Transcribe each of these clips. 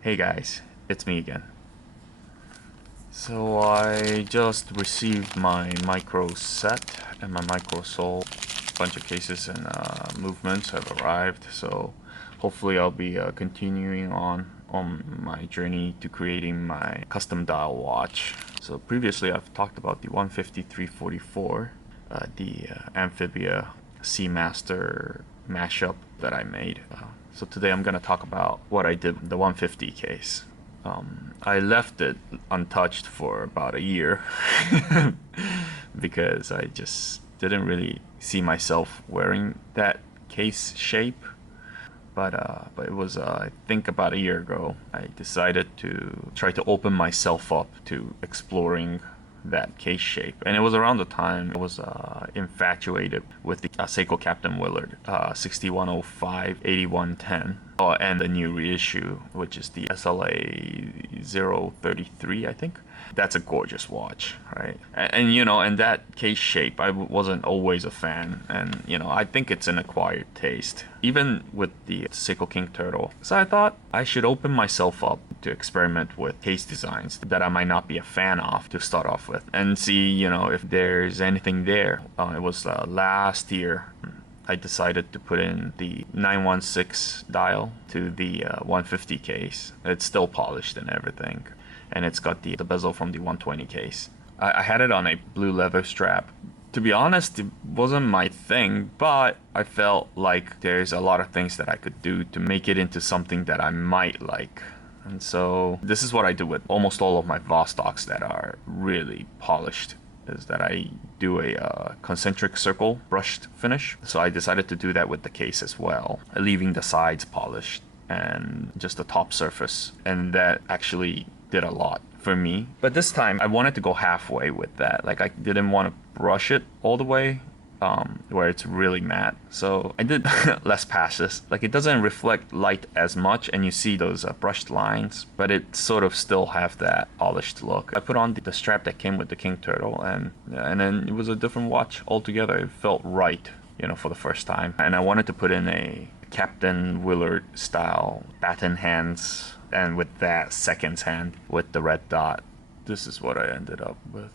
Hey guys, it's me again. So I just received my micro set and my micro sole. A bunch of cases and movements have arrived, so hopefully I'll be continuing on my journey to creating my custom dial watch. So previously I've talked about the 15344, the Amphibia Seamaster mashup that I made. So today I'm gonna talk about what I did with the 150 case. I left it untouched for about a year because I just didn't really see myself wearing that case shape. But it was I think about a year ago I decided to try to open myself up to exploring that case shape, and it was around the time I was infatuated with the Seiko Captain Willard 6105 8110, and the new reissue, which is the SLA 033, I think. That's a gorgeous watch, right? And you know, and that case shape, I wasn't always a fan, and you know, I think it's an acquired taste, even with the Seiko King Turtle. So I thought I should open myself up to experiment with case designs that I might not be a fan of to start off with, and see, you know, if there's anything there. It was last year I decided to put in the 916 dial to the 150 case. It's still polished and everything, and it's got the bezel from the 120 case. I had it on a blue leather strap. To be honest, it wasn't my thing, but I felt like there's a lot of things that I could do to make it into something that I might like. And so this is what I do with almost all of my Vostoks that are really polished, is that I do a concentric circle brushed finish. So I decided to do that with the case as well, leaving the sides polished and just the top surface. And that actually did a lot for me. But this time I wanted to go halfway with that. Like, I didn't want to brush it all the way where it's really matte. So I did less passes. Like, it doesn't reflect light as much, and you see those brushed lines, but it sort of still have that polished look. I put on the strap that came with the King Turtle, and then it was a different watch altogether. It felt right, you know, for the first time. And I wanted to put in a Captain Willard style baton hands, and with that seconds hand with the red dot. This is what I ended up with.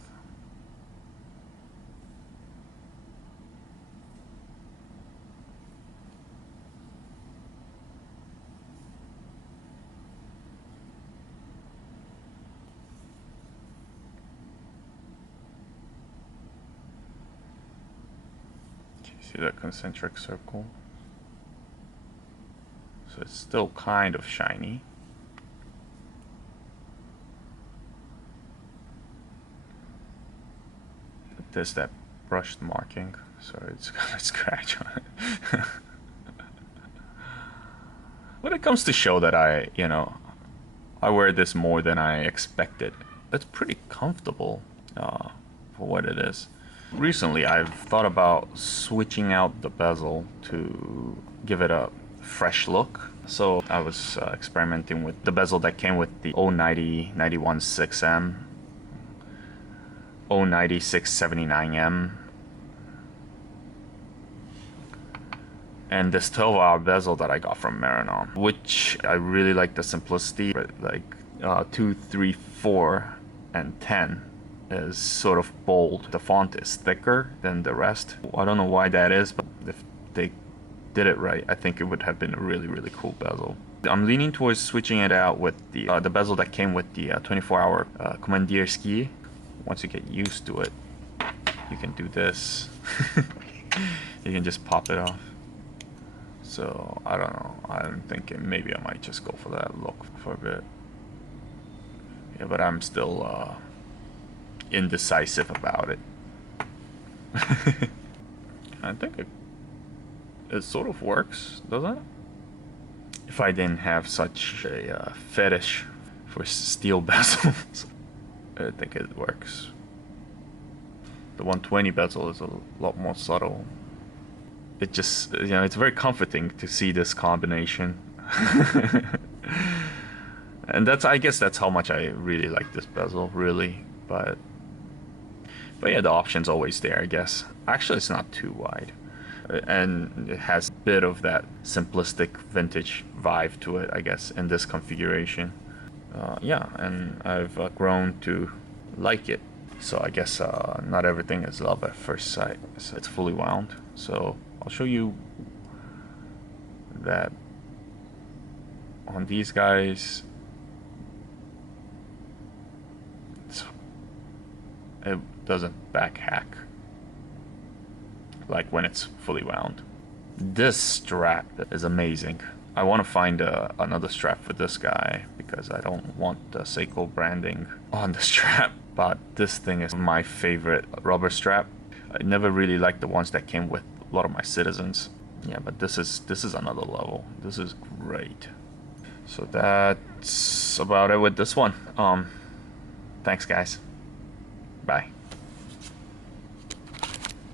See that concentric circle? So it's still kind of shiny. There's that brushed marking, so it's got a scratch on it. When it comes to show that I wear this more than I expected, it's pretty comfortable for what it is. Recently, I've thought about switching out the bezel to give it a fresh look. So I was experimenting with the bezel that came with the 090 91/6M, 090 679M, and this 12-hour bezel that I got from Maranon, which I really like the simplicity. But like 2, 3, 4, and 10 is sort of bold. The font is thicker than the rest. I don't know why that is, but if they did it right, I think it would have been a really, really cool bezel. I'm leaning towards switching it out with the bezel that came with the 24-hour Commandier Ski. Once you get used to it, you can do this. You can just pop it off. So I don't know, I'm thinking maybe I might just go for that look for a bit. Yeah, but I'm still indecisive about it. I think it sort of works, doesn't it? If I didn't have such a fetish for steel bezels, I think it works. The 120 bezel is a lot more subtle. It just, you know, it's very comforting to see this combination. And I guess that's how much I really like this bezel, really. But yeah, the option's always there, I guess. Actually, it's not too wide. and it has a bit of that simplistic vintage vibe to it, I guess, in this configuration. Yeah, and I've grown to like it. So I guess not everything is love at first sight. So it's fully wound. So I'll show you that on these guys, it doesn't back hack like when it's fully wound. This strap is amazing. I want to find another strap for this guy because I don't want the Seiko branding on the strap. But this thing is my favorite rubber strap. I never really liked the ones that came with a lot of my Citizens. Yeah, but this is another level. This is great. So that's about it with this one. Thanks guys. Bye.